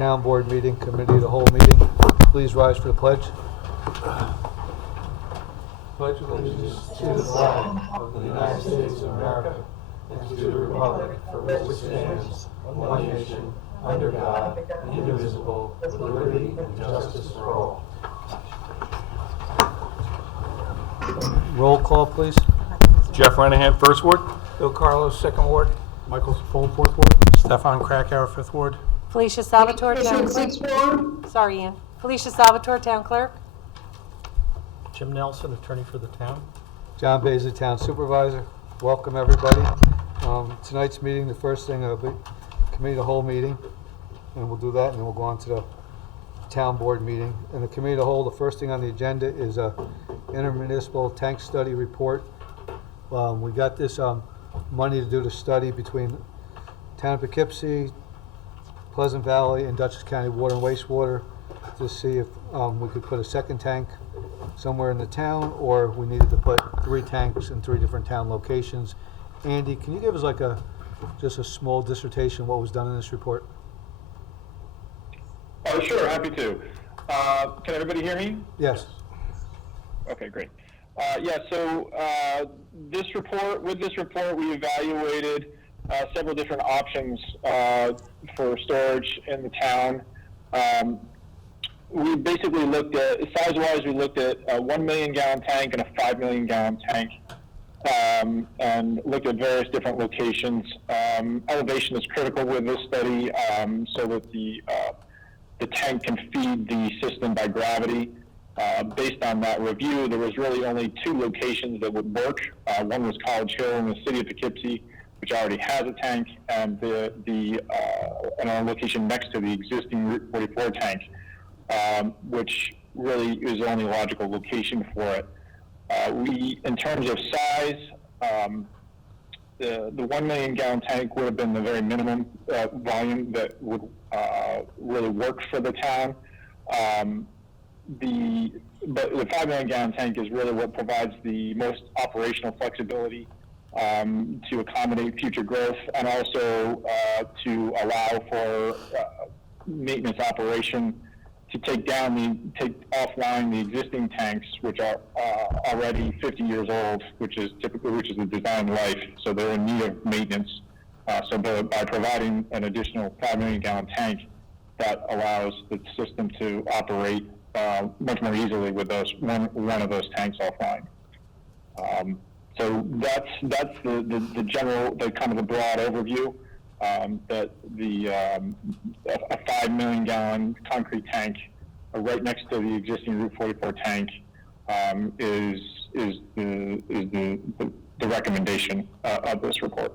town board meeting, committee of the whole meeting. Please rise for the pledge. Pledge allegiance to the flag of the United States of America and to the republic for which it stands, one nation, under God, indivisible, with liberty and justice for all. Roll call, please. Jeff Renahan, First Ward. Bill Carlos, Second Ward. Michael Sapone, Fourth Ward. Stefan Krakauer, Fifth Ward. Felicia Salvatore, Town Clerk. Sorry, Ian. Felicia Salvatore, Town Clerk. Jim Nelson, Attorney for the Town. John Baisley, Town Supervisor. Welcome, everybody. Tonight's meeting, the first thing will be committee of the whole meeting, and we'll do that, and then we'll go on to the town board meeting. And the committee of the whole, the first thing on the agenda is a intermunicipal tank study report. We got this money to do the study between town of Poughkeepsie, Pleasant Valley, and Dutchess County Water and Wastewater to see if we could put a second tank somewhere in the town, or we needed to put 3 tanks in 3 different town locations. Andy, can you give us like just a small dissertation of what was done in this report? Oh, sure, happy to. Can everybody hear me? Yes. Okay, great. With this report, we evaluated several different options for storage in the town. We basically looked at, size-wise, we looked at a 1 million gallon tank and a 5 million gallon tank, and looked at various different locations. Elevation is critical with this study, so that the tank can feed the system by gravity. Based on that review, there was really only 2 locations that would work. One was College Hill in the city of Poughkeepsie, which already has a tank, and a location next to the existing Route 44 tank, which really is the only logical location for it. In terms of size, the 1 million gallon tank would have been the very minimum volume that would really work for the town. But the 5 million gallon tank is really what provides the most operational flexibility to accommodate future growth, and also to allow for maintenance operation to take offline the existing tanks, which are already 50 years old, which is the design life, so they're in need of maintenance. So by providing an additional 5 million gallon tank, that allows the system to operate much more easily with one of those tanks offline. So that's the general, the kind of the broad overview. That a 5 million gallon concrete tank right next to the existing Route 44 tank is the recommendation of this report.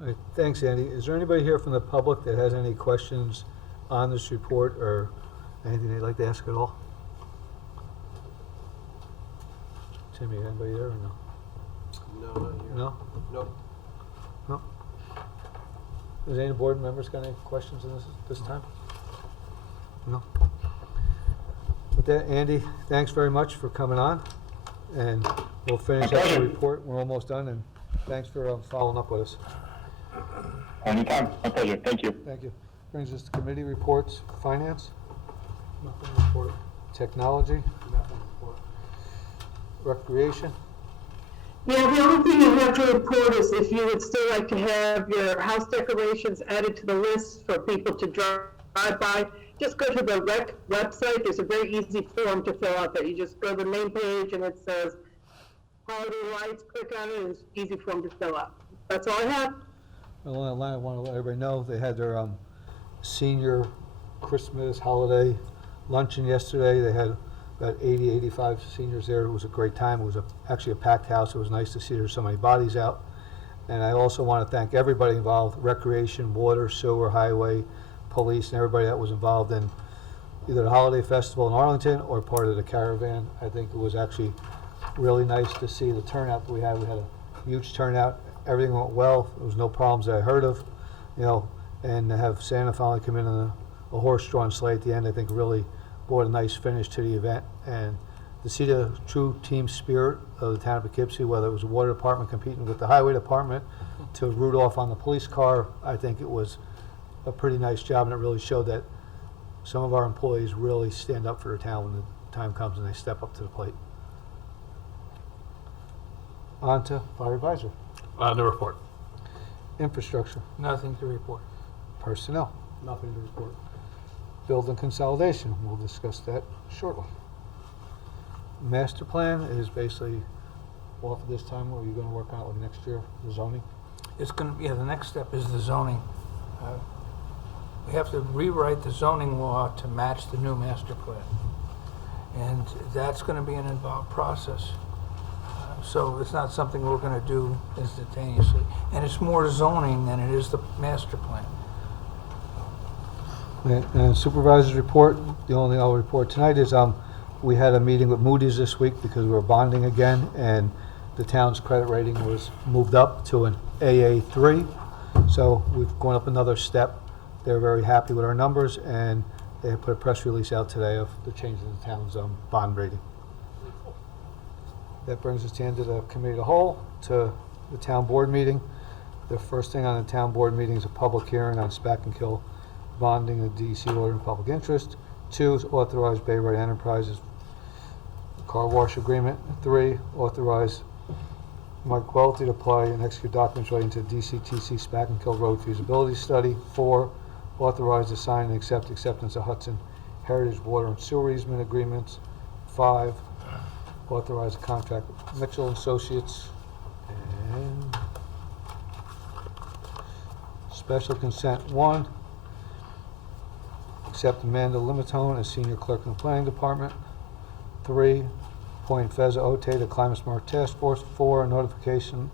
All right, thanks, Andy. Is there anybody here from the public that has any questions on this report or anything they'd like to ask at all? Timmy, anybody there or no? No, not here. No? Nope. No? Does any board members got any questions on this time? No? With that, Andy, thanks very much for coming on, and we'll finish up the report. We're almost done, and thanks for following up with us. Anytime, my pleasure. Thank you. Thank you. Brings us to committee reports. Finance? Nothing to report. Technology? Nothing to report. Recreation? Yeah, the only thing I have to report is if you would still like to have your house decorations added to the list for people to drive by, just go to the rec website. There's a very easy form to fill out that you just go to the main page and it says holiday lights, click on it, and it's easy form to fill out. That's all I have. Well, I want to let everybody know they had their senior Christmas holiday luncheon yesterday. They had about 80, 85 seniors there. It was a great time. It was actually a packed house. It was nice to see there's so many bodies out. And I also want to thank everybody involved, recreation, water, sewer, highway, police, and everybody that was involved in either the holiday festival in Arlington or part of the caravan. I think it was actually really nice to see the turnout that we had. We had a huge turnout. Everything went well. There was no problems that I heard of, and to have Santa finally come in on a horse-drawn sleigh at the end, I think really brought a nice finish to the event. And to see the true team spirit of the town of Poughkeepsie, whether it was the water department competing with the highway department, to Rudolph on the police car, I think it was a pretty nice job, and it really showed that some of our employees really stand up for their town when the time comes and they step up to the plate. On to Fire Advisor. No report. Infrastructure. Nothing to report. Personnel. Nothing to report. Building consolidation, we'll discuss that shortly. Master plan is basically off at this time, or are you gonna work on it like next year, the zoning? It's gonna, yeah, the next step is the zoning. We have to rewrite the zoning law to match the new master plan. And that's gonna be an involved process. So it's not something we're gonna do instantaneously. And it's more zoning than it is the master plan. And Supervisor's report, the only thing I'll report tonight is, we had a meeting with Moody's this week because we were bonding again, and the town's credit rating was moved up to an AA3. So we've gone up another step. They're very happy with our numbers, and they have put a press release out today of the change in the town's bond rating. That brings us to the end of the committee of the whole, to the town board meeting. The first thing on the town board meeting is a public hearing on Spack and Kill bonding the DEC order in public interest. 2 is authorize Bay Right Enterprises car wash agreement. 3, authorize Mike Welty to apply and execute documents relating to DCTC Spack and Kill Road feasibility study. 4, authorize to sign and acceptance of Hudson Heritage Water and Sewer easement agreements. 5, authorize a contract with Mitchell and Associates. And special consent 1, accept Amanda Limatone as senior clerk in the planning department. 3, appoint Feza Ote to Climate Smart Task Force. 4, notification,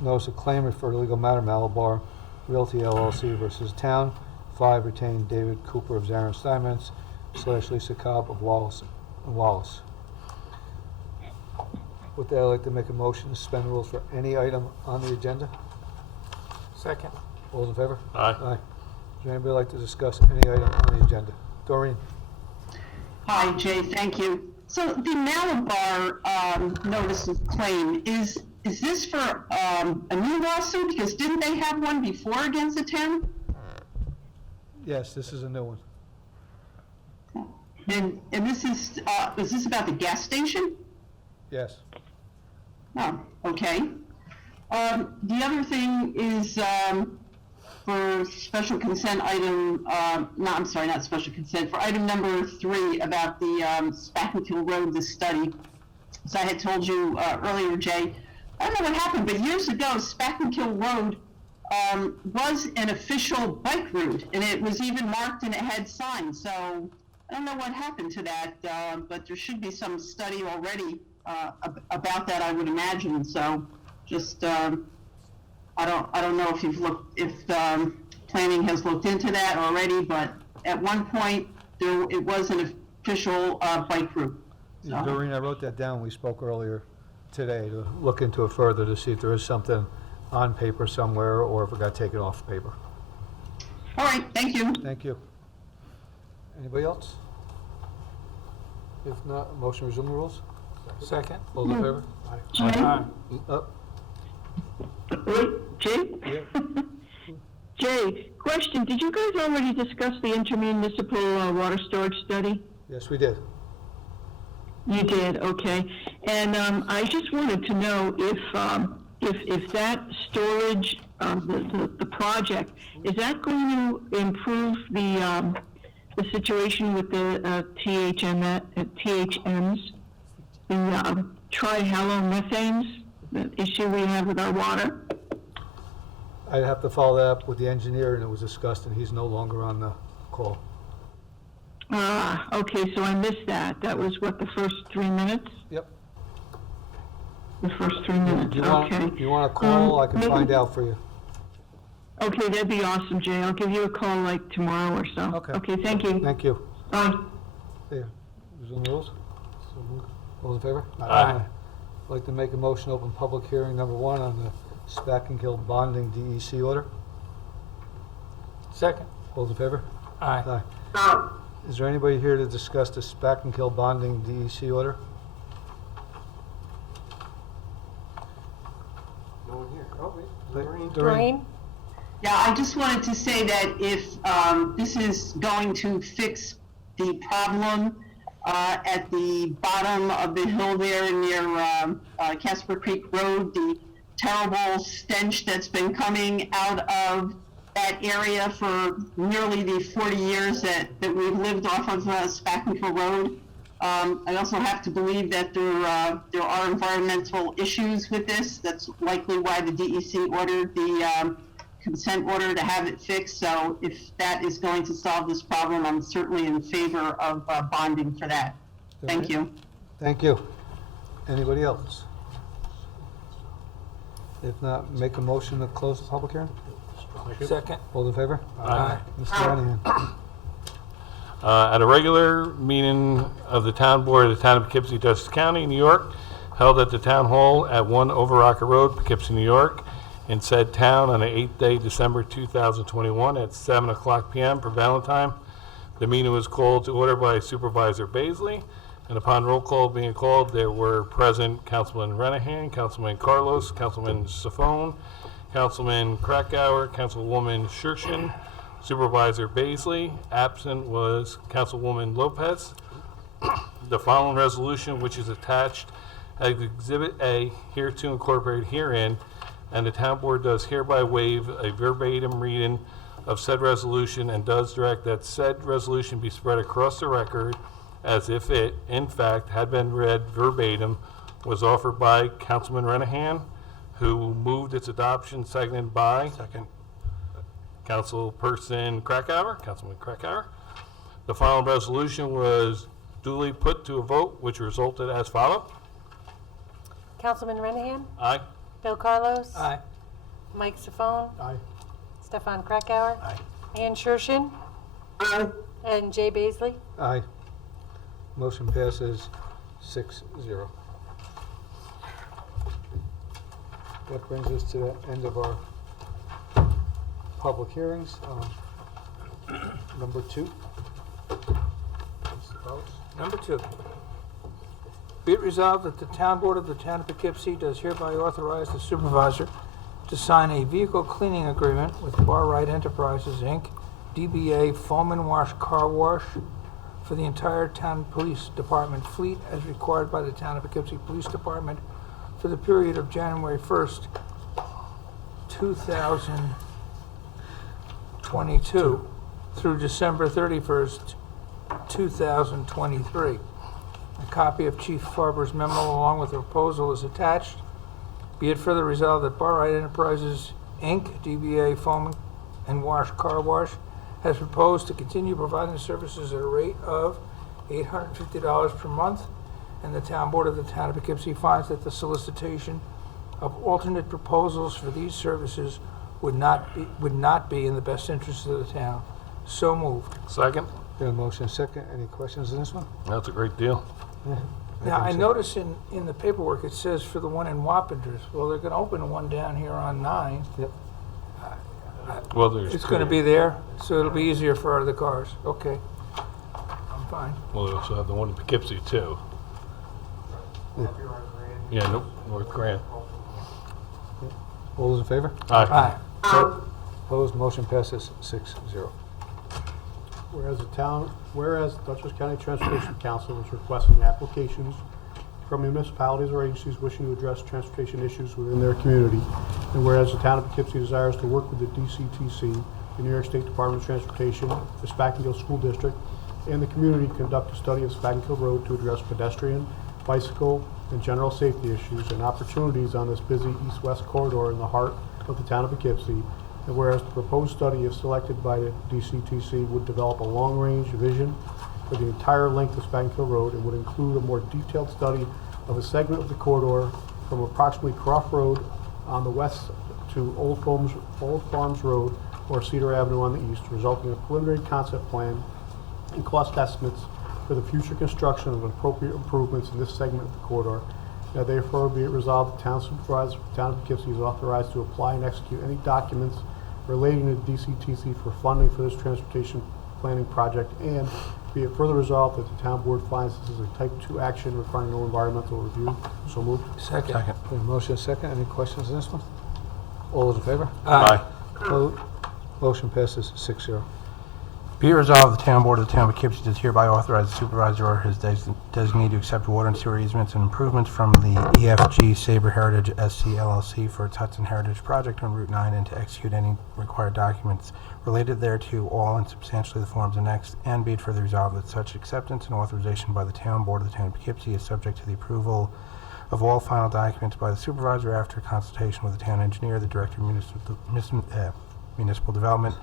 notice of claim, refer to legal matter, Malabar Realty LLC versus town. 5, retain David Cooper of Zarin Steinmetz / Lisa Cobb of Wallace. With that, I'd like to make a motion to suspend rules for any item on the agenda. Second. All those in favor? Aye. Aye. Does anybody like to discuss any item on the agenda? Doreen? Hi, Jay, thank you. So the Malabar notice of claim, is this for a new lawsuit? Because didn't they have one before against the town? Yes, this is a new one. And this is this about the gas station? Yes. Oh, okay. The other thing is for special consent item, not special consent, for item number 3 about the Spack and Kill Road, the study. As I had told you earlier, Jay, I don't know what happened, but years ago, Spack and Kill Road was an official bike route, and it was even marked and it had signs. So I don't know what happened to that, but there should be some study already about that, I would imagine. So just I don't know if planning has looked into that already, but at one point it was an official bike route. So. Doreen, I wrote that down. We spoke earlier today to look into it further to see if there is something on paper somewhere or if it got taken off paper. All right, thank you. Thank you. Anybody else? If not, motion to resume the rules? Second. All those in favor? Jay? Wait, Jay? Yeah. Jay, question, did you guys already discuss the intermunicipal water storage study? Yes, we did. You did, okay. And I just wanted to know if that storage, the project, is that going to improve the situation with the THMs, the trihalomethane, the issue we have with our water? I'd have to follow that up with the engineer, and it was discussed, and he's no longer on the call. Okay, so I missed that. That was what, the first 3 minutes? Yep. The first 3 minutes, okay. You want a call? I can find out for you. Okay, that'd be awesome, Jay. I'll give you a call like tomorrow or so. Okay. Okay, thank you. Thank you. Bye. There. Resume the rules? All in favor? Aye. I'd like to make a motion to open public hearing number 1 on the Spack and Kill bonding DEC order. Second. All in favor? Aye. Aye. Is there anybody here to discuss the Spack and Kill bonding DEC order? No one here. Oh, wait. Doreen? Doreen? Yeah, I just wanted to say that if this is going to fix the problem at the bottom of the hill there near Casper Creek Road, the terrible stench that's been coming out of that area for nearly the 40 years that we've lived off of Spackmanville Road. I also have to believe that there are environmental issues with this. That's likely why the DEC ordered the consent order to have it fixed. So if that is going to solve this problem, I'm certainly in favor of bonding for that. Thank you. Thank you. Anybody else? If not, make a motion to close the public hearing. Second. All in favor? Aye. Mr. Ranahan. At a regular meeting of the Town Board of the Town of Poughkeepsie, Dutchess County, New York, held at the Town Hall at 1 Overrocker Road, Poughkeepsie, New York, in said town on the 8th day, December 2021, at 7:00 p.m. prevailing time. The meeting was called to order by Supervisor Baisley, and upon roll call being called, there were present Councilman Renahan, Councilman Carlos, Councilman Safone, Councilman Krakauer, Councilwoman Shershin, Supervisor Baisley. Absent was Councilwoman Lopez. The following resolution, which is attached as Exhibit A, hereto incorporated herein, and the Town Board does hereby waive a verbatim reading of said resolution and does direct that said resolution be spread across the record as if it, in fact, had been read verbatim, was offered by Councilman Renahan, who moved its adoption, seconded by Councilperson Krakauer, Councilman Krakauer. The following resolution was duly put to a vote, which resulted as follows. Councilman Renahan, Aye. Bill Carlos. Aye. Mike Safone, Aye. Stefan Krakauer. Aye. Ann Shershin, Aye. and Jay Baisley. Aye. Motion passes 6-0. That brings us to the end of our public hearings. Number 2. Number 2. Be it resolved that the Town Board of the Town of Poughkeepsie does hereby authorize the Supervisor to sign a vehicle cleaning agreement with Bar Right Enterprises, Inc., DBA Foam and Wash Car Wash, for the entire Town Police Department fleet as required by the Town of Poughkeepsie Police Department for the period of January 1st, 2022 through December 31st, 2023. A copy of Chief Farber's memo along with the proposal is attached. Be it further resolved that Bar Right Enterprises, Inc., DBA Foam and Wash Car Wash, has proposed to continue providing services at a rate of $850 per month, and the Town Board of the Town of Poughkeepsie finds that the solicitation of alternate proposals for these services would not be in the best interest of the town. So moved. Second. Got a motion second. Any questions on this one? That's a great deal. Now, I think so. notice in the paperwork, it says for the one in Wappingers. Well, they're gonna open one down here on 9. Yep. Well, there's It's gonna be there, so it'll be easier for other cars. Okay. I'm fine. Well, we also have the one in Poughkeepsie, too. Yeah, nope, North Grand. All those in favor? Aye. Opposed? Motion passes 6-0. Whereas Dutchess County Transportation Council is requesting applications from municipalities or agencies wishing to address transportation issues within their community, and whereas the town of Poughkeepsie desires to work with the DCTC, the New York State Department of Transportation, the Spackmanville School District, and the community to conduct a study of Spackmanville Road to address pedestrian, bicycle, and general safety issues and opportunities on this busy east-west corridor in the heart of the town of Poughkeepsie. And whereas the proposed study, if selected by the DCTC, would develop a long-range vision for the entire length of Spackmanville Road and would include a more detailed study of a segment of the corridor from approximately Croft Road on the west to Old Farms Road or Cedar Avenue on the east, resulting in a preliminary concept plan and cost estimates for the future construction of appropriate improvements in this segment of the corridor. Now therefore be it resolved, the town supervisor of the town of Poughkeepsie is authorized to apply and execute any documents relating to DCTC for funding for this transportation planning project, and be it further resolved that the town board finds this is a type 2 action requiring no environmental review. So moved. Second. Got a motion second. Any questions on this one? All those in favor? Aye. Motion passes 6-0. Be it resolved, the Town Board of the Town of Poughkeepsie does hereby authorize the supervisor or his designee to accept water and sewer easements and improvements from the EFG Sabre Heritage SC LLC for its Hudson Heritage Project on Route 9 and to execute any required documents related thereto, all in substantially the forms annexed, and be it further resolved that such acceptance and authorization by the Town Board of the Town of Poughkeepsie is subject to the approval of all final documents by the supervisor after consultation with the town engineer, the director of municipal development,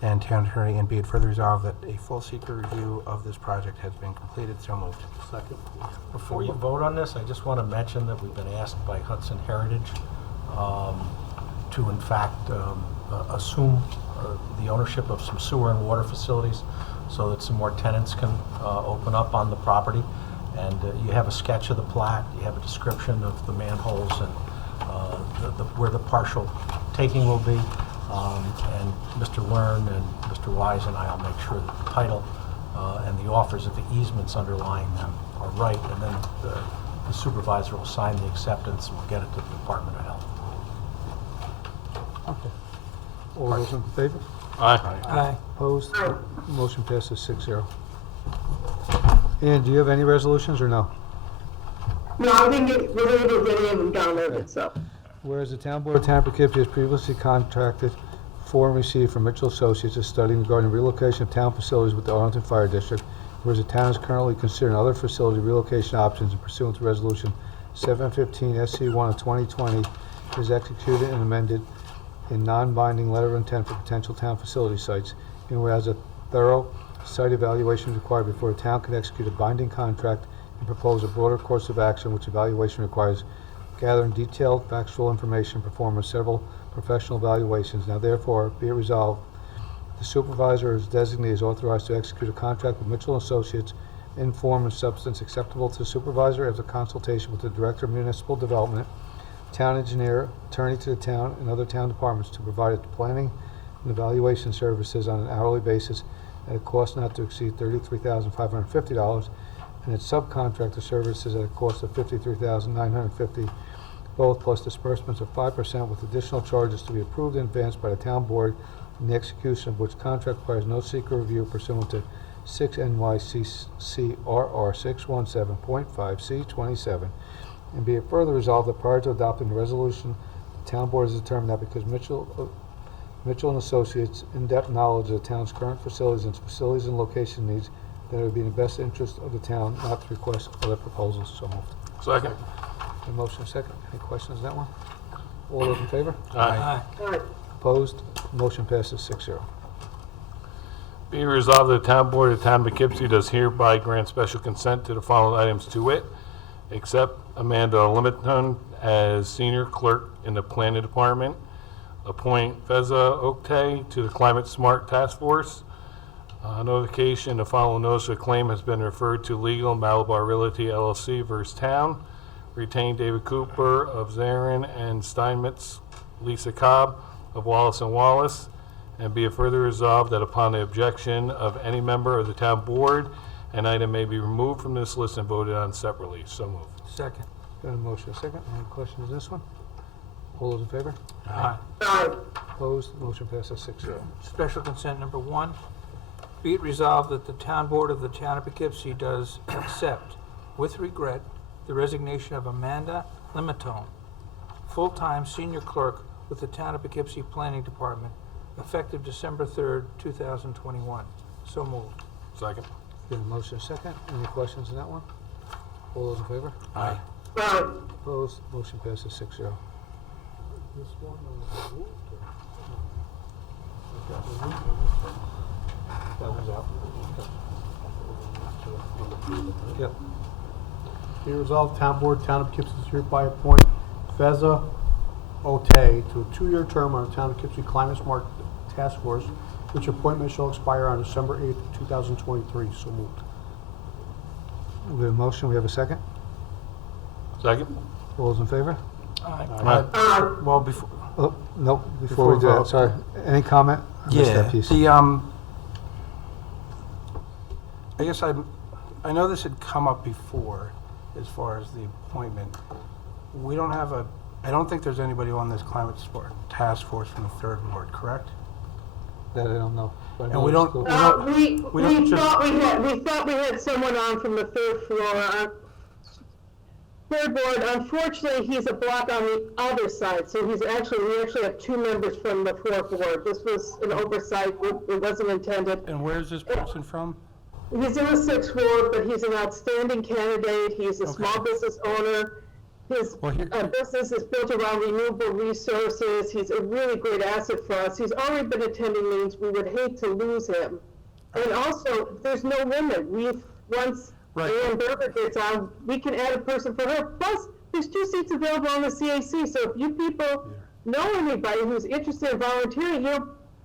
and town attorney, and be it further resolved that a full secret review of this project has been completed. So moved. Second. Before you vote on this, I just want to mention that we've been asked by Hudson Heritage to in fact assume the ownership of some sewer and water facilities so that some more tenants can open up on the property. And you have a sketch of the plat, you have a description of the manholes and where the partial taking will be. And Mr. Learn and Mr. Wise and I will make sure that the title and the offers of the easements underlying them are right, and then the supervisor will sign the acceptance and we'll get it to the Department of Health. Okay. All those in favor? Aye. Aye. Opposed? Motion passes 6-0. Ann, do you have any resolutions or no? No, I didn't get related to any of them downloaded, so. Whereas the Town Board of Town of Poughkeepsie has previously contracted for and received from Mitchell Associates a study regarding relocation of town facilities with the Arlington Fire District, whereas the town is currently considering other facility relocation options and pursuant to Resolution 715 SC1 of 2020 is executed and amended in non-binding letter of intent for potential town facility sites, and whereas a thorough site evaluation is required before the town can execute a binding contract and propose a broader course of action, which evaluation requires gathering detailed factual information, performing several professional evaluations. Now therefore, be it resolved, the supervisor or his designee is authorized to execute a contract with Mitchell Associates in form and substance acceptable to the supervisor after consultation with the Director of Municipal Development, town engineer, attorney to the town, and other town departments to provide planning and evaluation services on an hourly basis at a cost not to exceed $33,550, and its subcontractor services at a cost of $53,950, both plus disbursements of 5% with additional charges to be approved in advance by the town board, in the execution of which contract requires no secret review pursuant to 6 NYCCRR 617.5C27. And be it further resolved that prior to adopting the resolution, the town board has determined that because Mitchell and Associates' in-depth knowledge of the town's current facilities and its facilities and location needs, that it would be in the best interest of the town not to request other proposals. So moved. Second. A motion second. Any questions on that one? All those in favor? Aye. All right. Opposed? Motion passes 6-0. Be resolved that the Town Board of the Town of Poughkeepsie does hereby grant special consent to the following items to wit: accept Amanda Limiton as senior clerk in the planning department, appoint Feza Oktay to the Climate Smart Task Force. Notification, the following notice of claim has been referred to legal Malabar Realty LLC versus Town. Retain David Cooper of Zarin and Steinmetz, Lisa Cobb of Wallace and Wallace, and be it further resolved that upon the objection of any member of the town board, an item may be removed from this list and voted on separately. So moved. Second. Got a motion second. Any questions on this one? All those in favor? Aye. Aye. Opposed? Motion passes 6-0. Special consent number 1, be it resolved that the Town Board of the Town of Poughkeepsie does accept, with regret, the resignation of Amanda Limitone, full-time senior clerk with the Town of Poughkeepsie Planning Department, effective December 3rd, 2021. So moved. Second. Got a motion second. Any questions on that one? All those in favor? Aye. Aye. Opposed? Motion passes 6-0. This one was moved, or? That one's out. Yep. Be resolved, Town Board, Town of Poughkeepsie hereby appoint Feza Oktay to a 2-year term on the Town of Poughkeepsie Climate Smart Task Force, which appointment shall expire on December 8th, 2023. So moved. We have a motion. We have a second. Second. All those in favor? Aye. Aye. Well, before, Oh, no, before we do that, sorry. Any comment? I missed that piece. I guess I know this had come up before as far as the appointment. We don't have I don't think there's anybody on this climate sport task force from the third ward, correct? That I don't know. But I And know we it's don't- still- We thought we had someone on from the third floor. Third ward, unfortunately, he's a block on the other side, so we actually have two members from the fourth ward. This was an oversight, it wasn't intended. And where's this person from? He's in the sixth ward, but he's an outstanding candidate, he's a small business owner. His Well, here- business is built around renewable resources, he's a really great asset for us. He's already been attending meetings, we would hate to lose him. And also, there's no limit, once Right. Ann Berger gets on, we can add a person for her. Plus, there's 2 seats available on the CAC, so if you people know anybody who's interested in volunteering,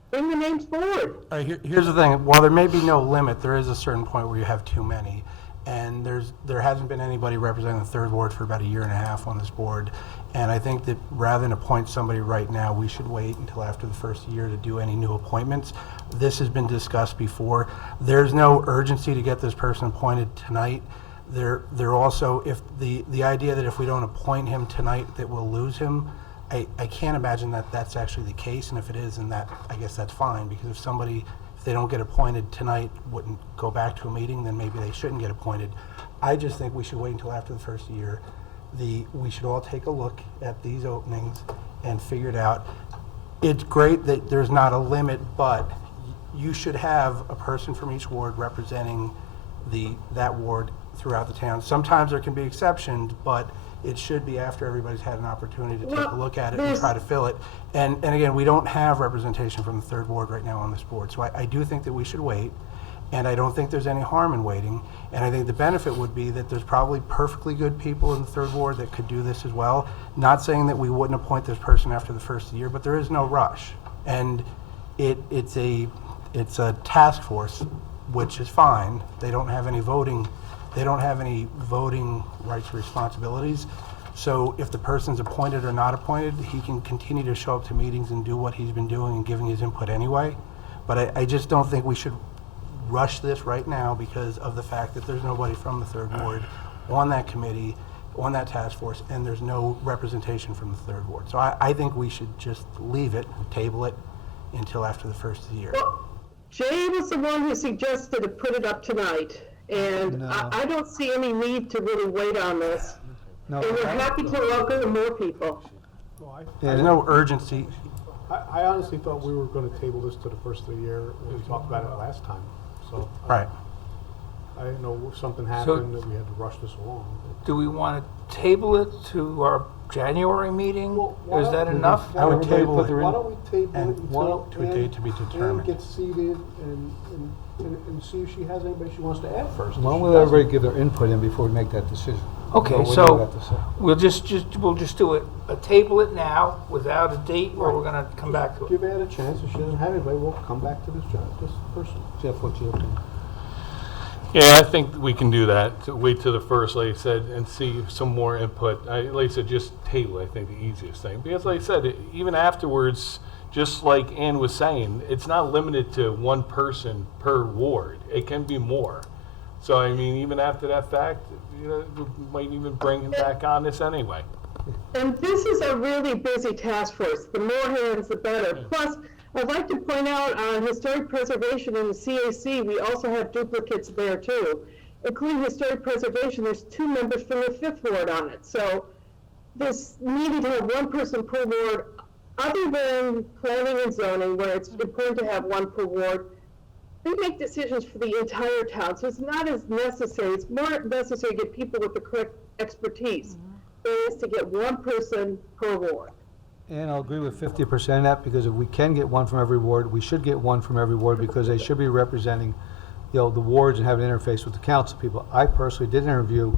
bring the names forward. All right, here's the thing, while there may be no limit, there is a certain point where you have too many. And there hasn't been anybody representing the third ward for about a year and a half on this board. And I think that rather than appoint somebody right now, we should wait until after the first year to do any new appointments. This has been discussed before. There's no urgency to get this person appointed tonight. There also, if the idea that if we don't appoint him tonight, that we'll lose him, I can't imagine that that's actually the case. And if it is, then I guess that's fine, because if they don't get appointed tonight, wouldn't go back to a meeting, then maybe they shouldn't get appointed. I just think we should wait until after the first year. We should all take a look at these openings and figure it out. It's great that there's not a limit, but you should have a person from each ward representing that ward throughout the town. Sometimes there can be exceptions, but it should be after everybody's had an opportunity to take a look at it and try to fill it. And again, we don't have representation from the third ward right now on this board, so I do think that we should wait, and I don't think there's any harm in waiting. And I think the benefit would be that there's probably perfectly good people in the third ward that could do this as well. Not saying that we wouldn't appoint this person after the first year, but there is no rush. And it's a task force, which is fine. They don't have any voting rights or responsibilities. So if the person's appointed or not appointed, he can continue to show up to meetings and do what he's been doing and giving his input anyway. But I just don't think we should rush this right now because of the fact that there's nobody from the third ward on that committee, on that task force, and there's no representation from the third ward. So I think we should just leave it, table it until after the first year. Well, Jay was the one who suggested to put it up tonight, and No. I don't see any need to really wait on this. No, And we're happy to welcome more people. Well, There's no urgency. I honestly thought we were gonna table this to the first of the year, when we talked about it last time, so. Right. I didn't know if something happened that we had to rush this along. Do we want to table it to our January meeting? Well, why Is that don't- enough? I would Everybody table put it. their Why don't we table And it until to a date to be Ann determined. gets seated and see if she has anybody she wants to add first. Why If don't she we let everybody doesn't- give their input in before we make that decision? Okay, Know what they so got to say. we'll just do it, table it now without a date, or we're gonna come back to it. Give Ann a chance, if she doesn't have anybody, we'll come back to this person. Jeff, what's your opinion? Yeah, I think we can do that, to wait till the first, like I said, and see some more input. Like I said, just table, I think, the easiest thing. Because like I said, even afterwards, just like Ann was saying, it's not limited to one person per ward. It can be more. So, I mean, even after that fact, we might even bring him back on this anyway. And this is a really busy task force. The more hands, the better. Plus, I'd like to point out on historic preservation in the CAC, we also have duplicates there too. Including historic preservation, there's 2 members from the 5th ward on it. So this needing to have one person per ward, other than planning and zoning, where it's important to have one per ward, they make decisions for the entire town, so it's not as necessary. It's more necessary to get people with the correct expertise. It is to get one person per ward. And I'll agree with 50% of that, because if we can get one from every ward, we should get one from every ward, because they should be representing, the wards and have an interface with the council people. I personally did interview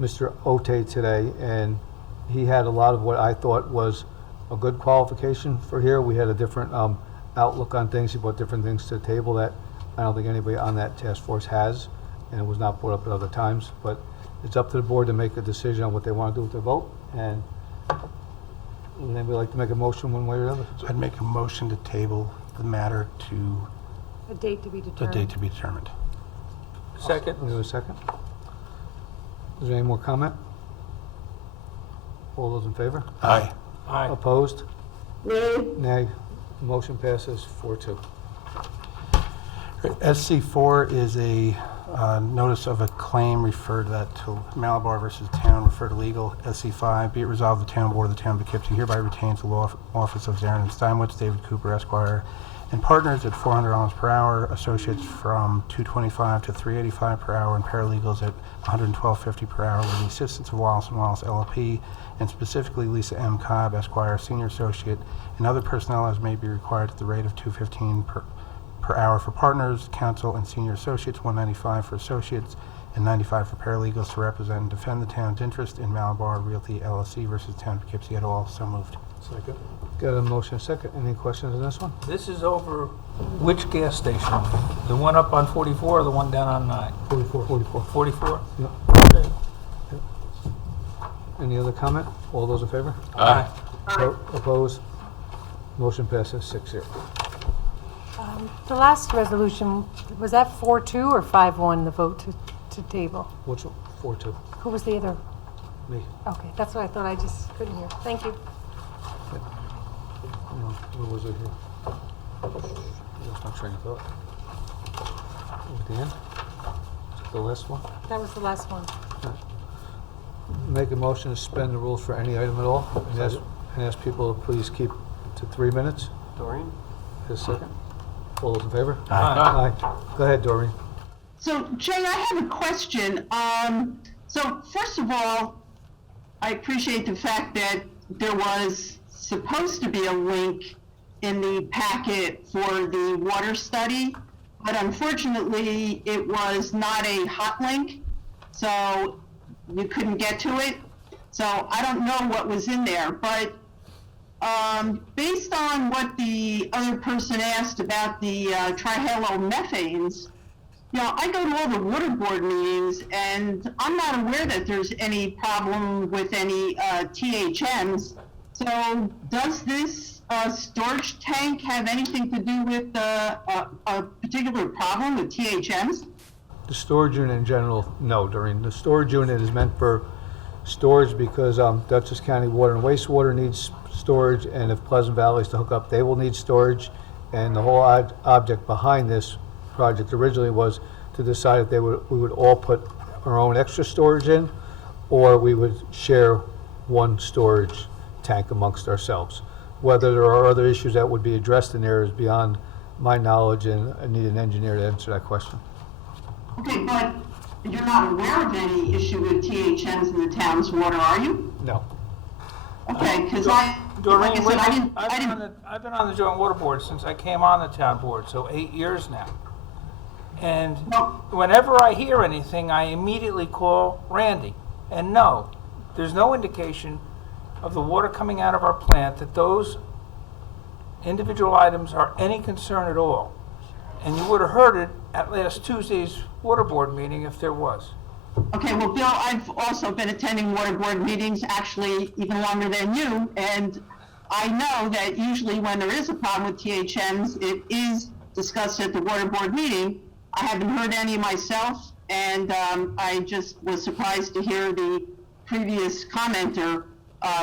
Mr. Ote today, and he had a lot of what I thought was a good qualification for here. We had a different outlook on things. He brought different things to the table that I don't think anybody on that task force has, and it was not brought up at other times. But it's up to the board to make a decision on what they want to do with their vote, and would anybody like to make a motion one way or the other? I'd make a motion to table the matter to A date to be the determined. date to be determined. Second? We have a second? Is there any more comment? All those in favor? Aye. Aye. Opposed? Nay? Nay. Motion passes 4-2. SC4 is a notice of a claim, refer that to Malabar versus Town, refer to legal. SC5, be it resolved, the Town Board of the Town of Poughkeepsie hereby retains the law office of Zarin and Steinwitz, David Cooper, Esquire, and partners at $400 per hour, associates from $225 to $385 per hour, and paralegals at $112.50 per hour with the assistance of Wallace & Wallace LLP, and specifically Lisa M. Cobb, Esquire, Senior Associate, and other personnel as may be required at the rate of $215 per hour for partners, counsel, and senior associates, $195 for associates, and $95 for paralegals to represent and defend the town's interest in Malabar Realty LLC versus Town of Poughkeepsie et al. So moved. Second. Got a motion second. Any questions on this one? This is over which gas station? The one up on 44 or the one down on 9? 44. 44? Yep. Okay. Any other comment? All those in favor? Aye. Opposed? Motion passes 6-0. The last resolution, was that 4-2 or 5-1, the vote to table? Which one? 4-2. Who was the other? Me. Okay, that's what I thought, I just couldn't hear. Thank you. Where was it here? Lost my train of thought. At the end? Is it the last one? That was the last one. Make a motion to suspend the rules for any item at all, and ask people to please keep to 3 minutes. Doreen? Just a second. All those in favor? Aye. Aye. Go ahead, Doreen. So, Jay, I have a question. So, first of all, I appreciate the fact that there was supposed to be a link in the packet for the water study, but unfortunately, it was not a hot link, so you couldn't get to it. So, I don't know what was in there, but based on what the other person asked about the trihalomethanes, you know, I go to all the water board meetings, and I'm not aware that there's any problem with any THMs. So does this storage tank have anything to do with a particular problem with THMs? The storage unit in general, no, Doreen. The storage unit is meant for storage because Dutchess County Water and Wastewater needs storage, and if Pleasant Valley is to hook up, they will need storage. And the whole object behind this project originally was to decide if we would all put our own extra storage in, or we would share one storage tank amongst ourselves. Whether there are other issues that would be addressed in there is beyond my knowledge, and I need an engineer to answer that question. Okay, but you're not aware of any issue with THMs in the town's water, are you? No. Okay, because Doreen, like I said, I didn't. I've been on the joint water board since I came on the town board, so 8 years now. And whenever I hear anything, I immediately call Randy. And no, there's no indication of the water coming out of our plant that those individual items are any concern at all. And you would have heard it at last Tuesday's water board meeting if there was. Okay, well, Bill, I've also been attending water board meetings, actually even longer than you, and I know that usually when there is a problem with THMs, it is discussed at the water board meeting. I haven't heard any myself, and I just was surprised to hear the previous commenter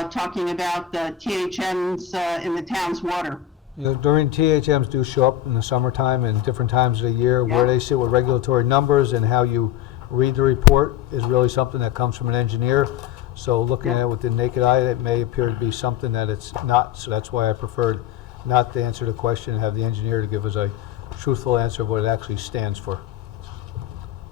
talking about the THMs in the town's water. You know, during THMs do show up in the summertime and different times of the year. Where they sit with regulatory numbers and how you read the report is really something that comes from an engineer. So looking at it with the naked eye, it may appear to be something that it's not. So that's why I preferred not to answer the question and have the engineer to give us a truthful answer of what it actually stands for.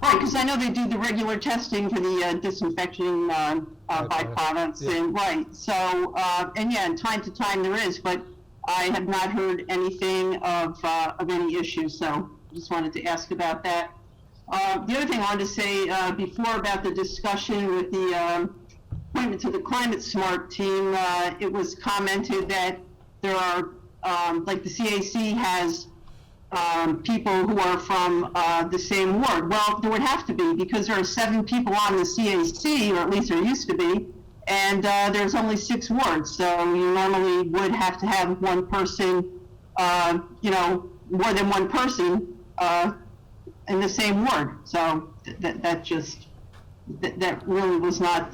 Right, because I know they do the regular testing for the disinfection byproducts, Yeah. and right. So, and yeah, time to time there is, but I have not heard anything of any issues. So, just wanted to ask about that. The other thing I wanted to say before about the discussion with the appointment to the Climate Smart team, it was commented that there are, like the CAC has people who are from the same ward. Well, there would have to be, because there are 7 people on the CAC, or at least there used to be, and there's only 6 wards. So you normally would have to have one person, you know, more than one person in the same ward. So that just, that really was not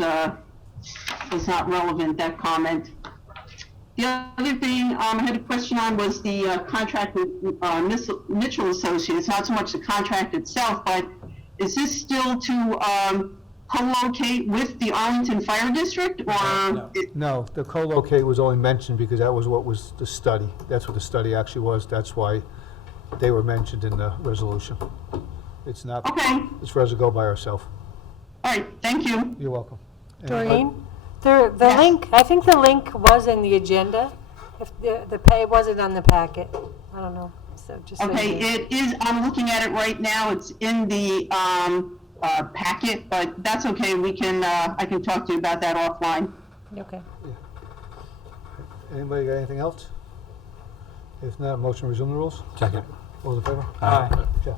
relevant, that comment. The other thing I had a question on was the contract with Mitchell Associates, not so much the contract itself, but is this still to co-locate with the Arlington Fire District, or? No, the co-locate was only mentioned because that was what was the study. That's what the study actually was. That's why they were mentioned in the resolution. It's not, Okay, it's for us to go by ourselves. all right, thank you. You're welcome. And- Doreen, the Yes. link, I think the link was in the agenda. If the pay wasn't on the packet, I don't know, so just. so Okay, you know. it is, I'm looking at it right now, it's in the packet, but that's okay, we can, I can talk to you about that offline. Okay. Anybody got anything else? If not, motion to resume the rules? Second. All those in favor? Aye. Jeff?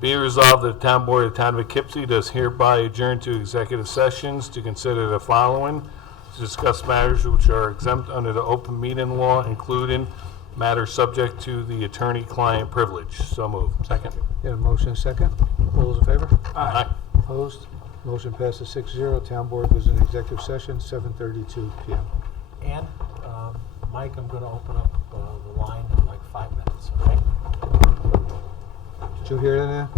Be it resolved that the Town Board of the Town of Poughkeepsie does hereby adjourn to executive sessions to consider the following: to discuss matters which are exempt under the open meeting law, including matters subject to the attorney-client privilege. So moved. Second. You have a motion and a second? All those in favor? Aye. Opposed? Motion passes 6-0. Town Board goes into executive session, 7:32 PM. And, Mike, I'm gonna open up the line in like 5 minutes, okay? Did you hear that, Ann?